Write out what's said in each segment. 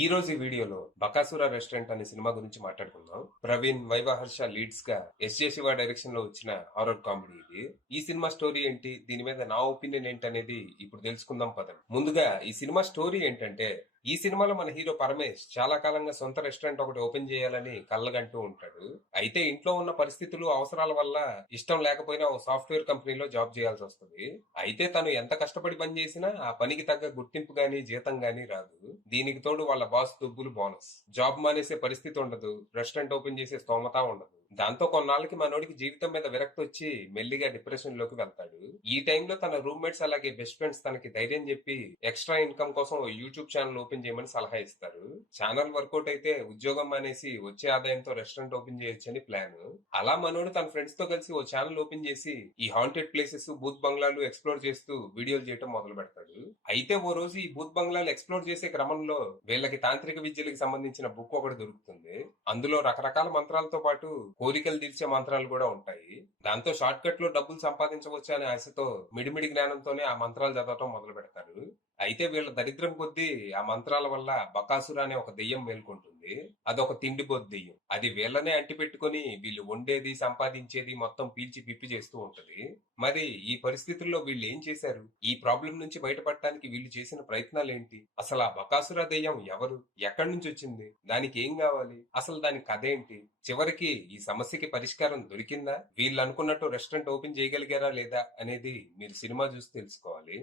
ఈ రోజు ఈ వీడియోలో బకాసుర రెస్టారెంట్ అనే సినిమా గురించి మాట్లాడుకుందాం. ప్రవీణ్ వైవహర్ష లీడ్స్ గా ఎస్జే శివ డైరెక్షన్ లో వచ్చిన హారర్ కామెడీ ఇది. ఈ సినిమా స్టోరీ ఏంటి, దీని మీద నా ఒపీనియన్ ఏంటి అనేది ఇప్పుడు తెలుసుకుందాం పదండి. ముందుగా ఈ సినిమా స్టోరీ ఏంటంటే, ఈ సినిమాలో మన హీరో పరమేష్ చాలా కాలంగా సొంత రెస్టారెంట్ ఒకటి ఓపెన్ చేయాలని కళ్ళగంటూ ఉంటాడు. అయితే ఇంట్లో ఉన్న పరిస్థితులు, అవసరాల వల్ల ఇష్టం లేకపోయినా ఓ సాఫ్ట్వేర్ కంపెనీలో జాబ్ చేయాల్సి వస్తుంది. అయితే తను ఎంత కష్టపడి పని చేసినా ఆ పనికి తగ్గ గుర్తింపు గానీ జీతం గానీ రాదు. దీనికి తోడు వాళ్ళ బాస్ దుబ్బులు బోనస్. జాబ్ మానేసే పరిస్థితి ఉండదు, రెస్టారెంట్ ఓపెన్ చేసే స్తోమత ఉండదు. దాంతో కొన్నాళ్ళకి మనోడికి జీవితం మీద విరక్తి వచ్చి మెల్లిగా డిప్రెషన్ లోకి వెళ్తాడు. ఈ టైంలో తన రూమ్మేట్స్ అలాగే బెస్ట్ ఫ్రెండ్స్ తనకి ధైర్యం చెప్పి ఎక్స్ట్రా ఇన్కమ్ కోసం ఓ యూట్యూబ్ ఛానల్ ఓపెన్ చేయమని సలహా ఇస్తారు. ఛానల్ వర్కౌట్ అయితే ఉద్యోగం మానేసి వచ్చే ఆదాయంతో రెస్టారెంట్ ఓపెన్ చేయొచ్చని ప్లాన్. అలా మనోడు తన ఫ్రెండ్స్ తో కలిసి ఓ ఛానల్ ఓపెన్ చేసి ఈ హాంటెడ్ ప్లేసెస్, బూత్ బంగ్లాలు ఎక్స్ప్లోర్ చేస్తూ వీడియోలు చేయటం మొదలు పెడతాడు. అయితే ఓ రోజు ఈ బూత్ బంగ్లాలు ఎక్స్ప్లోర్ చేసే క్రమంలో వీళ్ళకి తాంత్రిక విద్యలకు సంబంధించిన బుక్ ఒకటి దొరుకుతుంది. అందులో రకరకాల మంత్రాలతో పాటు కోరికలు తీర్చే మంత్రాలు కూడా ఉంటాయి. దాంతో షార్ట్ కట్ లో డబ్బులు సంపాదించవచ్చు అనే ఆశతో మిడిమిడి జ్ఞానంతోనే ఆ మంత్రాలు చదవటం మొదలు పెడతారు. అయితే వీళ్ళ దరిద్రం కొద్దీ ఆ మంత్రాల వల్ల బకాసుర అనే ఒక దెయ్యం మేల్కొంటుంది. అదొక తిండిబోతు దెయ్యం. అది వీళ్ళనే అంటిపెట్టుకుని వీళ్ళు వండేది, సంపాదించేది మొత్తం పీల్చి పిప్పి చేస్తూ ఉంటది. మరి ఈ పరిస్థితుల్లో వీళ్ళు ఏం చేశారు, ఈ ప్రాబ్లం నుంచి బయటపడటానికి వీళ్ళు చేసిన ప్రయత్నాలు ఏంటి, అసలు ఆ బకాసుర దెయ్యం ఎవరు, ఎక్కడి నుంచి వచ్చింది, దానికి ఏం కావాలి, అసలు దాని కథ ఏంటి, చివరికి ఈ సమస్యకి పరిష్కారం దొరికిందా, వీళ్ళు అనుకున్నట్టు రెస్టారెంట్ ఓపెన్ చేయగలిగారా లేదా అనేది మీరు సినిమా చూసి తెలుసుకోవాలి.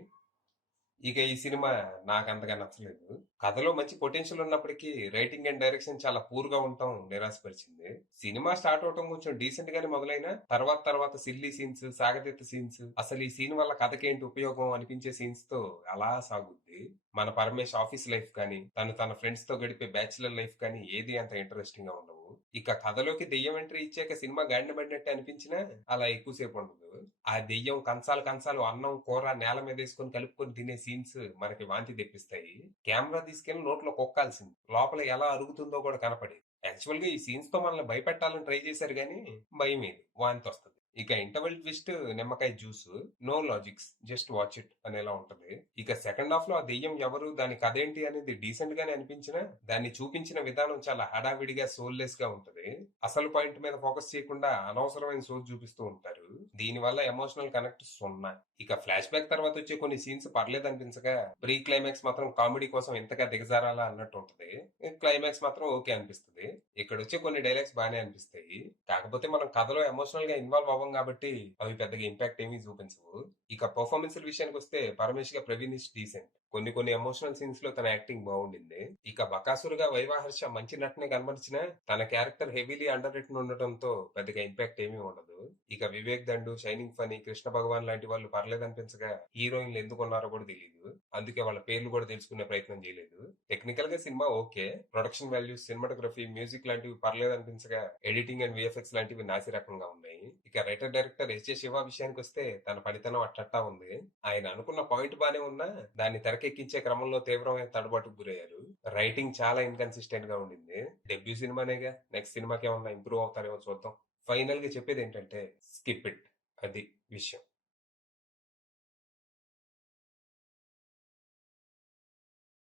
ఇక ఈ సినిమా నాకు అంతగా నచ్చలేదు. కథలో మంచి పొటెన్షియల్ ఉన్నప్పటికీ రైటింగ్ అండ్ డైరెక్షన్ చాలా పూర్ గా ఉండటం నిరాశపరిచింది. సినిమా స్టార్ట్ అవటం కొంచెం డీసెంట్ గానే మొదలైనా తర్వాత తర్వాత సిల్లీ సీన్స్, సాగతీత సీన్స్, అసలు ఈ సీన్ వల్ల కథకేంటి ఉపయోగం అనిపించే సీన్స్ తో అలా సాగుద్ది. మన పరమేష్ ఆఫీస్ లైఫ్ కానీ, తన ఫ్రెండ్స్ తో గడిపే బ్యాచులర్ లైఫ్ కానీ ఏది అంత ఇంట్రెస్టింగ్ గా ఉండవు. ఇక కథలోకి దెయ్యం ఎంట్రీ ఇచ్చాక సినిమా గాడిన పడినట్టు అనిపించినా అలా ఎక్కువసేపు ఉండదు. ఆ దెయ్యం కంచాలు కంచాలు అన్నం, కూర నేల మీద వేసుకొని కలుపుకొని తినే సీన్స్ మనకి వాంతి తెప్పిస్తాయి. కెమెరా తీసుకెళ్లి నోట్లో కొక్కాల్సింది, లోపల ఎలా అరుగుతుందో కూడా కనపడేది. యాక్చువల్ గా ఈ సీన్స్ తో మనల్ని భయపెట్టాలని ట్రై చేశారు గానీ భయం ఏది, వాంతి వస్తుంది. ఇక ఇంటర్వెల్ ట్విస్ట్ నిమ్మకాయ juice, no logics, just watch it అనేలా ఉంటది. ఇక సెకండ్ హాఫ్ లో ఆ దెయ్యం ఎవరు, దాని కథ ఏంటి అనేది డీసెంట్ గానే అనిపించినా దాన్ని చూపించిన విధానం చాలా హడావిడిగా, సోల్లెస్ గా ఉంటది. అసలు పాయింట్ మీద ఫోకస్ చేయకుండా అనవసరమైన సోజ్ చూపిస్తూ ఉంటారు. దీని వల్ల ఎమోషనల్ కనెక్ట్ సున్నా. ఇక ఫ్లాష్ బ్యాక్ తర్వాత వచ్చే కొన్ని సీన్స్ పర్లేదు అనిపించగా, ప్రీ క్లైమాక్స్ మాత్రం కామెడీ కోసం ఎంతగా దిగజారాలా అన్నట్టు ఉంటది. క్లైమాక్స్ మాత్రం ఓకే అనిపిస్తుంది. ఇక్కడ వచ్చే కొన్ని డైలాగ్స్ బాగానే అనిపిస్తాయి. కాకపోతే మనం కథలో ఎమోషనల్ గా ఇన్వాల్వ్ అవ్వం కాబట్టి అవి పెద్దగా ఇంపాక్ట్ ఏమీ చూపించవు. ఇక పర్ఫార్మెన్స్ విషయానికి వస్తే పరమేష్ గా ప్రవీణ్ ఇస్ డీసెంట్. కొన్ని కొన్ని ఎమోషనల్ సీన్స్ లో తన యాక్టింగ్ బాగుండింది. ఇక బకాసురుగా వైవాహర్ష మంచి నటనే కనబరిచిన తన క్యారెక్టర్ హెవీలీ అండర్ రిటన్ ఉండటంతో పెద్దగా ఇంపాక్ట్ ఏమీ ఉండదు. ఇక వివేక్ దండు, షైనింగ్ ఫనీ, కృష్ణ భగవాన్ లాంటి వాళ్ళు పర్లేదనిపించగా హీరోయిన్లు ఎందుకు ఉన్నారో కూడా తెలియదు. అందుకే వాళ్ళ పేర్లు కూడా తెలుసుకునే ప్రయత్నం చేయలేదు. టెక్నికల్ గా cinema okay, production values, cinematography, music లాంటివి పర్లేదనిపించగా ఎడిటింగ్ అండ్ విఎఫ్ఎక్స్ లాంటివి నాసి రకంగా ఉన్నాయి. ఇక రైటర్ డైరెక్టర్ ఎస్జే శివ విషయానికి వస్తే తన పనితనం అట్టట్టా ఉంది. ఆయన అనుకున్న పాయింట్ బానే ఉన్నా దాన్ని తెరకెక్కించే క్రమంలో తీవ్రమైన తడబాటుకు గురయ్యారు. రైటింగ్ చాలా ఇన్కన్సిస్టెంట్ గా ఉండింది. డెబ్యూ సినిమానేగా, నెక్స్ట్ సినిమాకి ఏమన్నా ఇంప్రూవ్ అవుతారేమో చూద్దాం. ఫైనల్ గా చెప్పేది ఏంటంటే స్కిప్ ఇట్, అది విషయం.